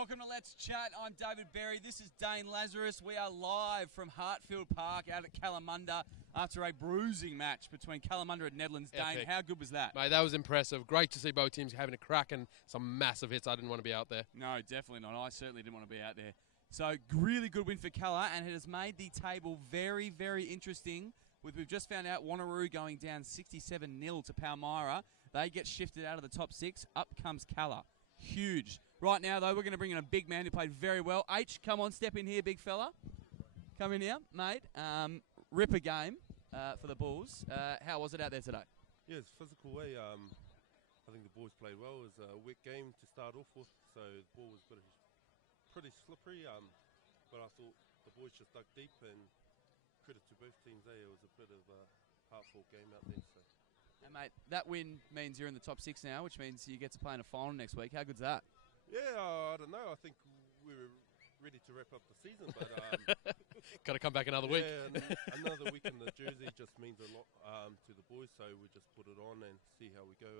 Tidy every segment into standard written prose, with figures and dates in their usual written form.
Welcome to Let's Chat. I'm David Berry. This is Dane Lazarus. We are live from Hartfield Park out at Kalmunda after a bruising match between Kalmunda and Netherlands. Dane, Epic. how good was that? Mate, that was impressive. Great to see both teams having a crack and some massive hits. I didn't want to be out there. No, definitely not. I certainly didn't want to be out there. So, really good win for Kala, and it has made the table very, very interesting. We've just found out Wanneroo going down 67-0 to Palmyra. They get shifted out of the top six. Up comes Kala. Huge. Right now, though, we're going to bring in a big man who played very well. H, come on, step in here, big fella. Come in here, mate. Ripper game for the Bulls. How was it out there today? Yeah, it's physical way. I think the boys played well. It was a wet game to start off with, so the ball was pretty slippery. But I thought the boys just dug deep, and credit to both teams. It was a bit of a hard-fought game out there. So. And, mate, that win means you're in the top six now, which means you get to play in a final next week. How good's that? Yeah, I don't know. I think we were ready to wrap up the season, but got to come back another week. Yeah, another week in the jersey just means a lot to the boys, so we just put it on and see how we go.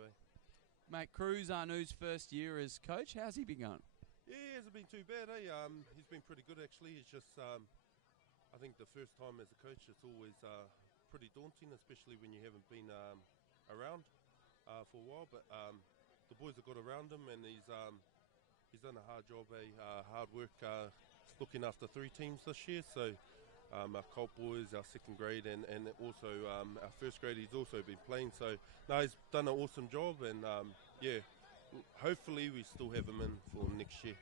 Mate, Cruz Arnu's first year as coach. How's he been going? Yeah, he hasn't been too bad. He's been pretty good actually. It's just I think the first time as a coach, it's always pretty daunting, especially when you haven't been around for a while. But the boys have got around him, and he's done a hard job, hard work looking after three teams this year. So our Colt boys, our second grade, and also our first grade, he's also been playing. So no, he's done an awesome job, and yeah, hopefully we still have him in for next year.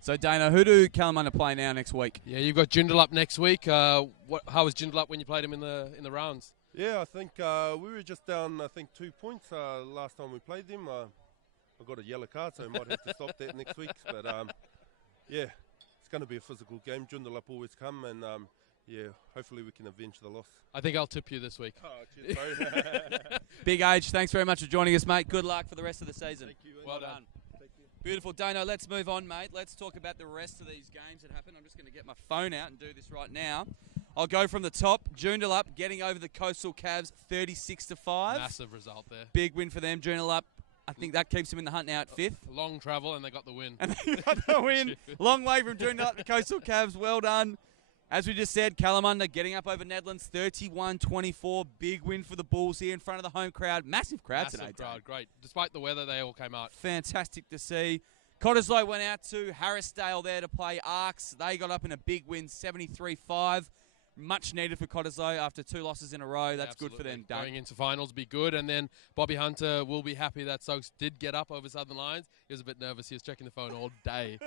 So, Dana, who do Kalmunda play now next week? Yeah, you've got Joondalup next week. How was Joondalup when you played him in the rounds? Yeah, I think we were just down, 2 points last time we played them. I got a yellow card, so I might have to stop that next week. But, yeah, it's going to be a physical game. Joondalup always come, and, yeah, hopefully we can avenge the loss. I think I'll tip you this week. Oh, cheers, bro. Big Age, thanks very much for joining us, mate. Good luck for the rest of the season. Thank you. Well done. Beautiful. Dano, let's move on, mate. Let's talk about the rest of these games that happen. I'm just going to get my phone out and do this right now. I'll go from the top. Joondalup getting over the Coastal Cavs 36-5. Massive result there. Big win for them. Joondalup, I think that keeps them in the hunt now at fifth. Long travel, and they got the win. And they got the win. Long way from Joondalup to Coastal Cavs. Well done. As we just said, Kalmunda getting up over Netherlands 31-24. Big win for the Bulls here in front of the home crowd. Massive crowd today. Massive crowd, great. Despite the weather, they all came out. Fantastic to see. Cottesloe went out to Harrisdale there to play Arcs. They got up in a big win, 73-5. Much needed for Cottesloe after 2 losses in a row. That's good for them, Dave. Going into finals be good, and then Bobby Hunter will be happy that Soaks did get up over Southern Lions. He was a bit nervous. He was checking the phone all day.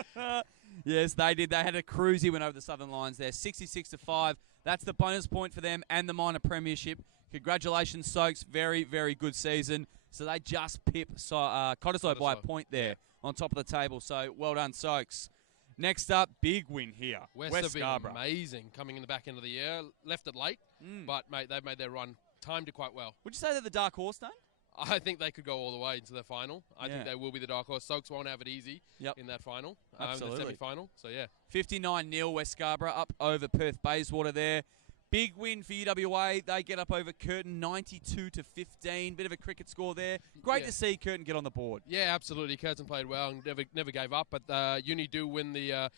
Yes, they did. They had a cruisy win over the Southern Lions there, 66-5. That's the bonus point for them and the minor premiership. Congratulations, Soaks. Very, very good season. So they just pip Cottesloe by a point there on top of the table. So well done, Soaks. Next up, big win here. West have been amazing coming in the back end of the year. Left it late, but, mate, they've made their run. Timed it quite well. Would you say they're the dark horse, Dane? I think they could go all the way into the final. I think they will be the dark horse. Soaks won't have it easy in that final, absolutely. in the semi-final. So, yeah. 59-0 West Scarborough up over Perth Bayswater there. Big win for UWA. They get up over Curtin 92-15. Bit of a cricket score there. Great to see Curtin get on the board. Yeah, absolutely. Curtin played well and never gave up. But Uni do win the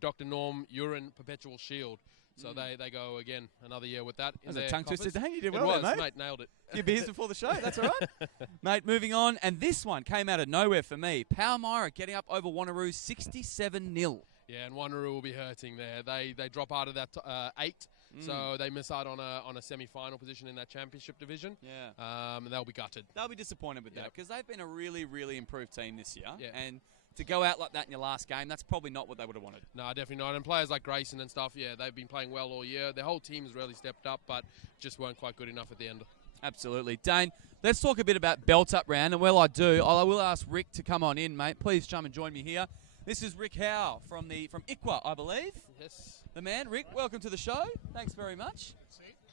Dr. Norm Urine Perpetual Shield. So they go again another year with that. That was a tongue twister, Dane. You did it well was, there, mate. Nailed it. Few beers before the show. That's all right. Mate, moving on. And this one came out of nowhere for me. Palmyra getting up over Wanneroo 67-0. Yeah, and Wanneroo will be hurting there. They drop out of that 8. So they miss out on a semi-final position in that championship division. Yeah. And they'll be gutted. They'll be disappointed with that because they've been a really, really improved team this year. Yeah. And to go out like that in your last game, that's probably not what they would have wanted. No, definitely not. And players like Grayson and stuff, yeah, they've been playing well all year. Their whole team has really stepped up, but just weren't quite good enough at the end. Absolutely. Dane, let's talk a bit about belt-up round. And while I do, I will ask Rick to come on in, mate. Please come and join me here. This is Rick Howe from ICWA, I believe. Yes. The man. Rick, welcome to the show. Thanks very much.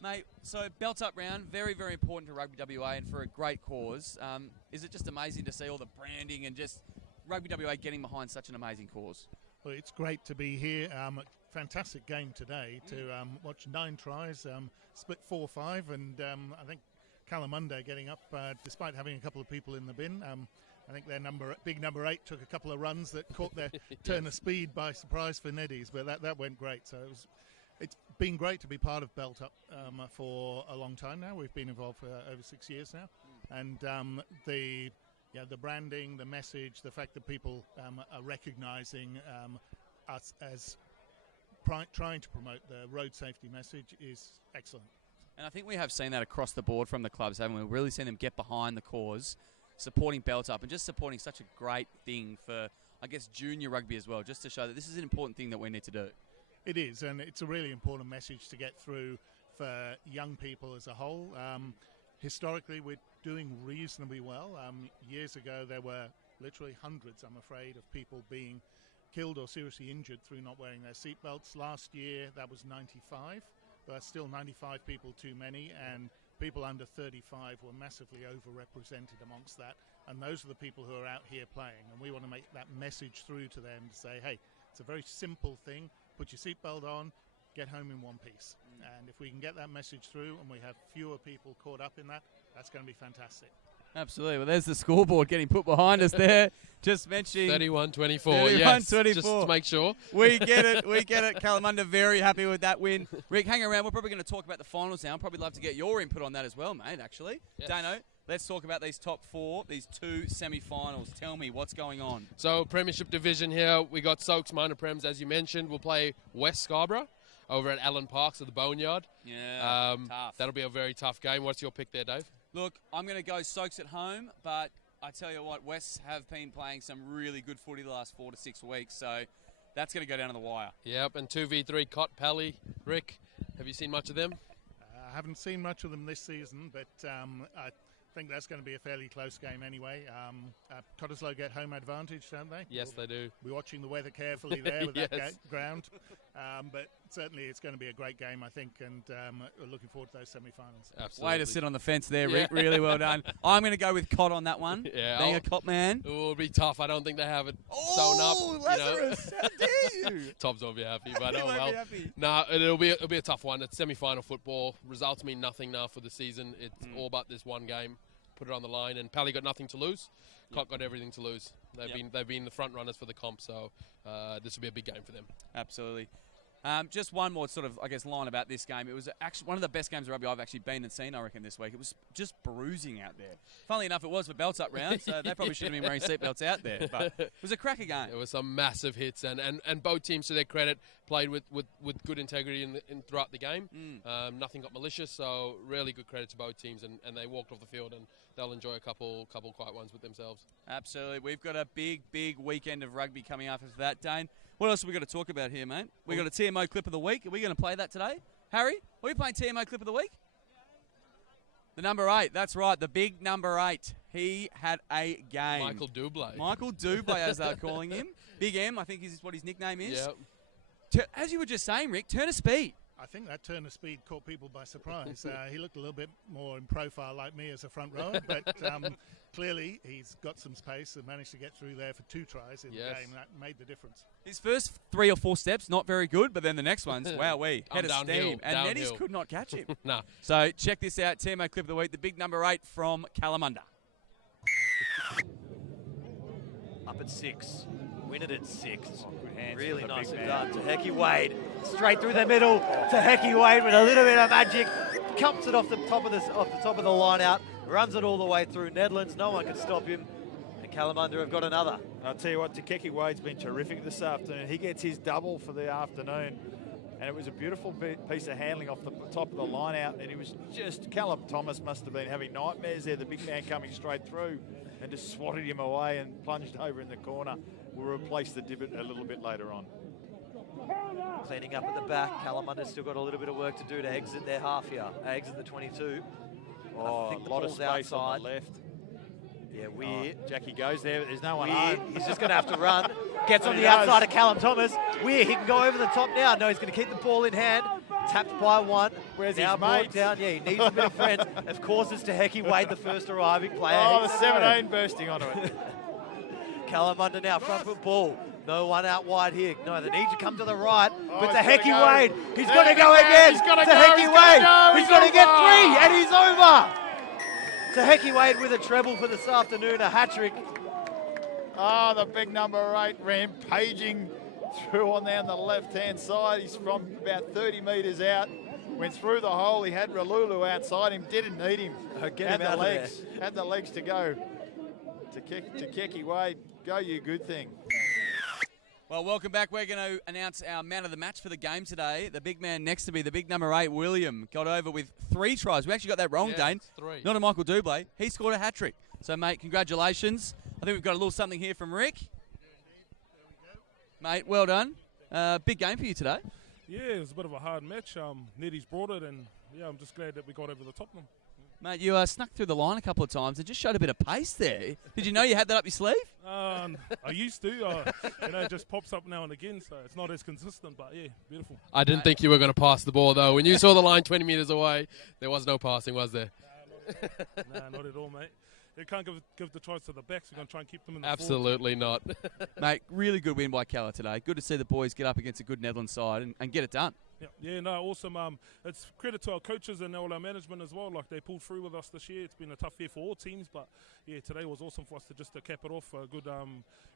Mate, so belt-up round, very, very important to Rugby WA and for a great cause. Is it just amazing to see all the branding and just Rugby WA getting behind such an amazing cause? Well, it's great to be here. Fantastic game today to watch 9 tries, split 4-5, and I think Kalmunda getting up despite having a couple of people in the bin. I think their big number 8 took a couple of runs that caught their turn of speed by surprise for Neddies, but that went great. So it's been great to be part of Belt Up for a long time now. We've been involved for over 6 years now, and the branding, the message, the fact that people are recognising us as trying to promote the road safety message is excellent. And I think we have seen that across the board from the clubs, haven't we? We've really seen them get behind the cause, supporting Belt Up and just supporting such a great thing for, I guess, junior rugby as well, just to show that this is an important thing that we need to do. It is, and it's a really important message to get through for young people as a whole. Historically, we're doing reasonably well. Years ago, there were literally hundreds, I'm afraid, of people being killed or seriously injured through not wearing their seatbelts. Last year, that was 95. But still 95 people too many, and people under 35 were massively overrepresented amongst that. And those are the people who are out here playing. And we want to make that message through to them to say, hey, it's a very simple thing. Put your seatbelt on, get home in one piece. And if we can get that message through and we have fewer people caught up in that, that's going to be fantastic. Absolutely. Well, there's the scoreboard getting put behind us there. Just mentioning 31-24. Yes, 31-24. just to make sure. We get it. Kalmunda very happy with that win. Rick, hang around. We're probably going to talk about the finals now. I'd probably love to get your input on that as well, mate, actually. Yes. Dano, let's talk about these top 4, these 2 semi-finals. Tell me what's going on. So, Premiership Division here. We got Soaks Minor Prems, as you mentioned. We'll play West Scarborough over at Allen Parks at the Boneyard. Yeah, tough. That'll be a very tough game. What's your pick there, Dave? Look, I'm going to go Soaks at home, but I tell you what, Wests have been playing some really good footy the last 4 to 6 weeks, so that's going to go down to the wire. Yep, and 2v3, Cott, Pally. Rick, have you seen much of them? I haven't seen much of them this season, but I think that's going to be a fairly close game anyway. Cottesloe get home advantage, don't they? Yes, they do. We're watching the weather carefully there with that Yes. ground. But certainly it's going to be a great game, I think, and we're looking forward to those semi-finals. Absolutely. Way to sit on the fence there, Rick. Really well done. I'm going to go with Cott on that one. Yeah, Being a Cott man. It will be tough. I don't think they have it sewn up. Lazarus, how dare you? Tom's won't be happy, but He oh won't well. be happy. Nah, it'll be a tough one. It's semi-final football. Results mean nothing now for the season. It's all about this one game. Put it on the line, and Pally got nothing to lose. Cott got everything to lose. They've been the front runners for the comp, so this will be a big game for them. Absolutely. Just one more sort of, I guess, line about this game. It was actually one of the best games of rugby I've actually been and seen, I reckon, this week. It was just bruising out there. Funnily enough, it was for Belt Up round, so they probably shouldn't have been wearing seatbelts out there. But it was a cracker game. It was some massive hits, and both teams, to their credit, played with good integrity in throughout the game. Nothing got malicious, so really good credit to both teams, and they walked off the field, and they'll enjoy a couple quiet ones with themselves. Absolutely. We've got a big weekend of rugby coming up after that, Dane. What else have we got to talk about here, mate? We got a TMO clip of the week. Are we going to play that today? Harry, are we playing TMO clip of the week? The number 8, that's right, the big number 8. He had a game. Michael Dublé. Michael Dublé, as they're calling him. Big M, I think is what his nickname is. Yep. As you were just saying, Rick, turn of speed. I think that turn of speed caught people by surprise. He looked a little bit more in profile like me as a front rower, but clearly he's got some space and managed to get through there for 2 tries in the game. That made the difference. His first 3 or 4 steps, not very good, but then the next ones, wowee, head of downhill, steam. And downhill. Neddies could not catch him. Nah. So check this out, TMO clip of the week, the big number 8 from Kalmunda. Up at 6. Win it at 6. Really nicely done to Hecky Wade. Straight through the middle to Hecky Wade with a little bit of magic. Cumps it off the top of the line out. Runs it all the way through Nedlands. No one can stop him. And Kalmunda have got another. I'll tell you what, Takeki Wade's been terrific this afternoon. He gets his double for the afternoon. And it was a beautiful piece of handling off the top of the line out. And it was just, Callum Thomas must have been having nightmares there, the big man coming straight through, and just swatted him away and plunged over in the corner. We'll replace the divot a little bit later on. Cleaning up at the back. Kalamunda's still got a little bit of work to do to exit their half here. Exit the 22. Oh, I think the a lot of ball's space outside. on the left. Yeah, Weir. Jackie goes there, but there's no one Weir. home. He's just going to have to run. Gets on He the does. outside of Callum Thomas. Weir, he can go over the top now. No, he's going to keep the ball in hand. Tapped by 1. Where's now his brought mates? down. Yeah, he needs a bit of friends. Of course, it's to Hecky Wade, the first arriving player. Oh, He's the 17 bursting onto it. Kalmunda now, front foot ball. No one out wide here. No, they need to come to the right. But to he's Hecky gotta go. Wade. He's There got to he go goes. again. He's gotta to go. Hecky He's gotta Wade. go. He's got to get over. 3, and he's over. To Hecky Wade with a treble for this afternoon, a hat-trick. Oh, the big number 8 rampaging through on down the left-hand side. He's from about 30 metres out. Went through the hole. He had Ralulu outside him. Didn't need him. Get Had him out the of there. legs. Had the legs to go. To Keki Wade. Go, you good thing. Well, welcome back. We're going to announce our man of the match for the game today. The big man next to me, the big number 8, William, got over with 3 tries. We actually got that wrong, Yeah, Dane. it's 3. Not a Michael Dublé. He scored a hat-trick. So, mate, congratulations. I think we've got a little something here from Rick. Mate, well done. Big game for you today. Yeah, it was a bit of a hard match. Neddy's brought it, and yeah, I'm just glad that we got over the top of them. Mate, you snuck through the line a couple of times and just showed a bit of pace there. Did you know you had that up your sleeve? I used to, it just pops up now and again, so it's not as consistent, but yeah, beautiful. I didn't think you were going to pass the ball, though. When you saw the line 20 metres away, there was no passing, was there? Nah, not at all, mate. You can't give the tries to the backs. We're going to try and keep them in the Absolutely not. Mate, really good win by Keller today. Good to see the boys get up against a good Netherlands side and get it done. Yeah, no, awesome. It's credit to our coaches and all our management as well. Like, they pulled through with us this year. It's been a tough year for all teams, but yeah, today was awesome for us to cap it off a good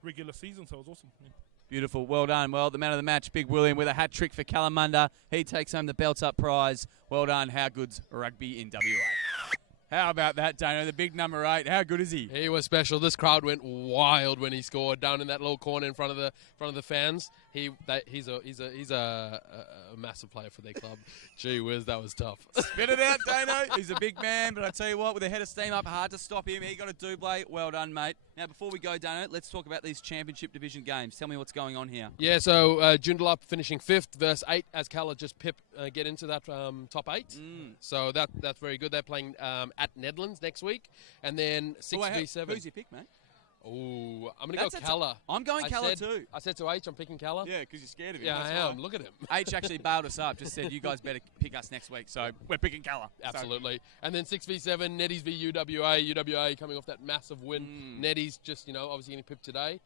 regular season, so it was awesome. Yeah. Beautiful. Well done. Well, the man of the match, Big William, with a hat-trick for Kalmunda. He takes home the belt-up prize. Well done. How good's rugby in WA? How about that, Dano? The big number 8. How good is he? He was special. This crowd went wild when he scored down in that little corner in front of the fans. He's a massive player for their club. Gee whiz, that was tough. Spit it out, Dano. He's a big man, but I tell you what, with a head of steam up, hard to stop him. He got a double. Well done, mate. Now, before we go, Dano, let's talk about these championship division games. Tell me what's going on here. Yeah, so Joondalup finishing 5th versus 8 as Kala just get into that top 8. So that's very good. They're playing at Netherlands next week, and then 6v7. Who's your pick, mate? Oh, I'm going to go Kala. I'm going Kala too. I said to H, I'm picking Kala. Yeah, because you're scared of him. Yeah, That's I am. why. Look at him. H actually bailed us up, just said, you guys better pick us next week. So we're picking Kala. Absolutely. And then 6v7, Netties v UWA. UWA coming off that massive win. Netties just, obviously getting pipped today.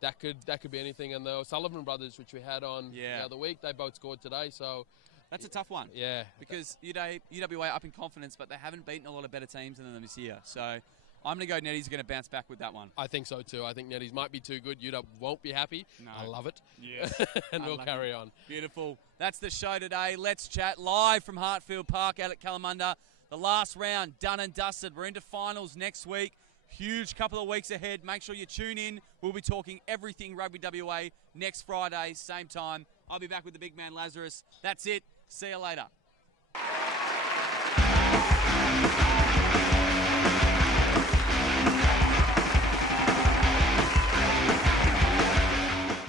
That could be anything. And the O'Sullivan brothers, which we had on the other week, they both scored today. So that's a tough one. Yeah. Because UWA up in confidence, but they haven't beaten a lot of better teams than them this year. So I'm going to go Netties are going to bounce back with that one. I think so too. I think Netties might be too good. UW won't be happy. No. I love it. Yeah. And we'll carry on. Beautiful. That's the show today. Let's chat live from Hartfield Park out at Kalmunda. The last round done and dusted. We're into finals next week. Huge couple of weeks ahead. Make sure you tune in. We'll be talking everything Rugby WA next Friday, same time. I'll be back with the big man Lazarus. That's it. See you later.